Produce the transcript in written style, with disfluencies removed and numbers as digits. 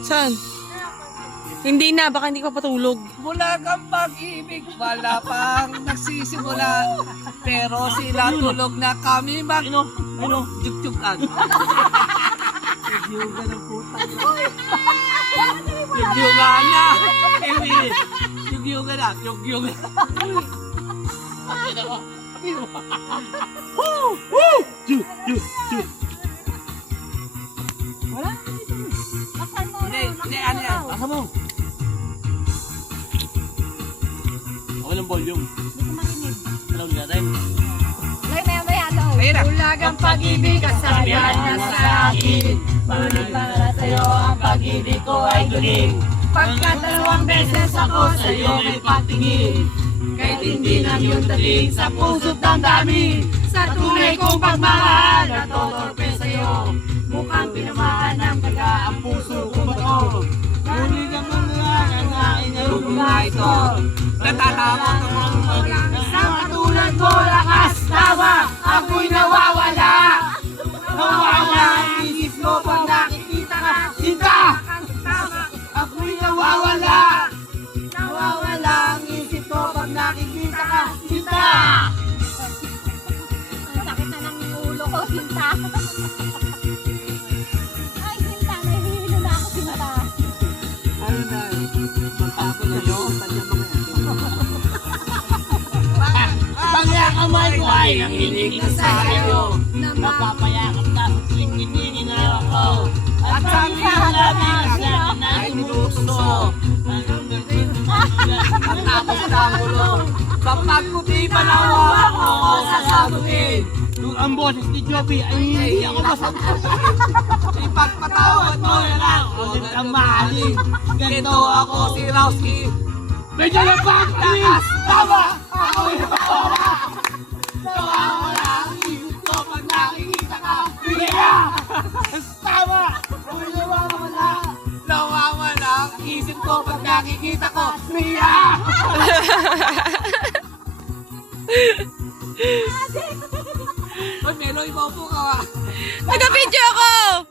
Saan? Hindi na, baka hindi ka patulog. Mula kang pag-ibig, wala pang nagsisimula. Pero sila tulog na kami jug-jugan. Jug-jugan ng puta. Jug-jugan na. Jug-jugan na. Jug-jugan. Wala. Baksan mo. Hindi, ano yan? Baka mo. Walang volume. Hindi ko marinig. Alam natin. Maya, Ayun na. Bulagang pag-ibig, kasabihan na sa akin. Ngunit para sa'yo ang pag-ibig ko ay duling. Pagkat 2 beses ako sa'yo may patingin. Kahit hindi lang yung dating sa puso't damdamin. Sa tunay kong pagmahal na totorpe sa'yo. Mukhang pinamaan ng taga ang puso kong bato. Huli ka man lang ang aking arugula ito. Natatakot ang mga Sa katulad ko lakas tawa, ako'y nawawala. nawawala ang isip ko pag nakikita ka. Sinta! Ako'y nawawala. Nawawala ang isip ko pag nakikita ka. Sinta! Ang sakit na ng ulo ko, Sinta. Ay, Sinta, nahihilo na ako, Sinta. Ano na? Matapos na yun. Pagyakamay ko ay ang hinig na sa'yo. Napapayakap na sa tuwing ninininaw ako. At sa aking labi ay niluso. Matapos na ulo. Kapag kuti panawa ako sasagutin. Nung ang boses ni Joby ay hindi ako masasagutin. Ipagpatawad mo na lang. Ulit ang mahalin. Ganito ako si Rousey. Medyo na pagkakas. Tama! Ako'y nawawala. Nawawala ang isip ko pag nakikita ka. Mia! Tama! Ako'y nawawala. Nawawala ang isip ko pag nakikita ko. Mia! Oy, Melo, iba po ka. Nag-video ako!